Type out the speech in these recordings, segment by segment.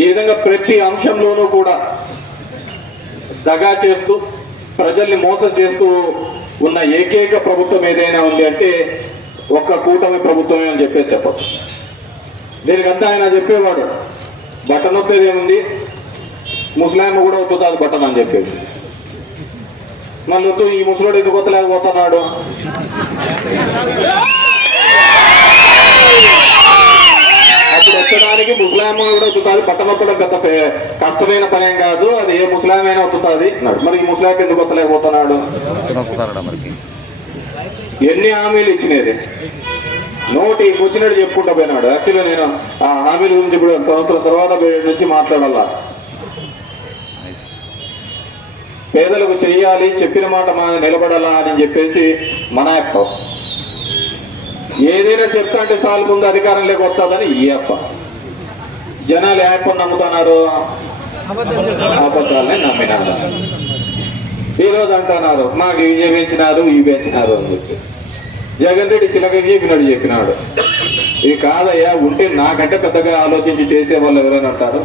ఈ విధంగా ప్రతి అంశంలోనూ కూడా దగా చేస్తూ ప్రజల్ని మోసం చేస్తూ ఉన్న ఏకైక ప్రభుత్వం ఏదైనా ఉంది అంటే ఒక్క కూటమి ప్రభుత్వమే అని చెప్పేసి చెప్పచ్చు. దీనికంతా ఆయన చెప్పేవాడు బటన్ నొప్పేది ఏముంది, ముస్లాం కూడా ఒత్తుతుంది బటన్ అని చెప్పేసి. మళ్ళీ వద్దు ఈ ముసలోడు ఎందుకు ఒత్తలేకపోతున్నాడు, అప్పుడు వచ్చడానికి ముస్లాం కూడా ఒత్తుతుంది, బట్టన్ ఒత్తడం పెద్ద కష్టమైన పనేం కాదు, అది ఏ ముస్లాం అయినా ఒత్తుతుంది అన్నాడు. మరి ఈ ముస్లాం ఎందుకు ఒత్తలేకపోతున్నాడు? ఎన్ని హామీలు ఇచ్చినది నోటి వచ్చినట్టు చెప్పుకుంటూ పోయినాడు. యాక్చువల్గా నేను ఆ హామీల గురించి ఇప్పుడు సంవత్సరం తర్వాత నుంచి మాట్లాడాల. పేదలకు చెయ్యాలి, చెప్పిన మాట నిలబడాలా అని చెప్పేసి మన అప్ప ఏదైనా చెప్తా అంటే సాల్ ముందు అధికారం లేకొచ్చాదని ఈ అప్ప. జనాలు యాప్ నమ్ముతున్నారు, అబద్ధాలని నమ్మినారు. ఈరోజు అంటున్నారు మాకు ఇవి పెంచినారు ఇవి పెంచినారు అని చెప్పి. జగన్ రెడ్డి శిలకకి చెప్పినాడు ఇవి కాదయ్యా, ఉంటే నాకంటే పెద్దగా ఆలోచించి చేసే వాళ్ళు ఎవరైనా అంటారు.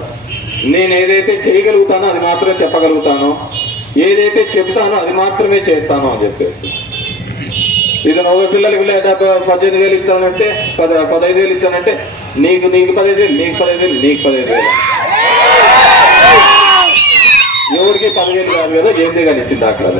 నేను ఏదైతే చేయగలుగుతానో అది మాత్రమే చెప్పగలుగుతాను, ఏదైతే చెప్తానో అది మాత్రమే చేస్తాను అని చెప్పేసి. ఇది ఒక పిల్లలకి 18,000 ఇచ్చానంటే 15,000 ఇచ్చానంటే నీకు 15,000, నీకు 15,000, నీకు 15,000. ఎవరికి 15,000 కాదు కదా, జయంతి గారు ఇచ్చింది దాఖలా.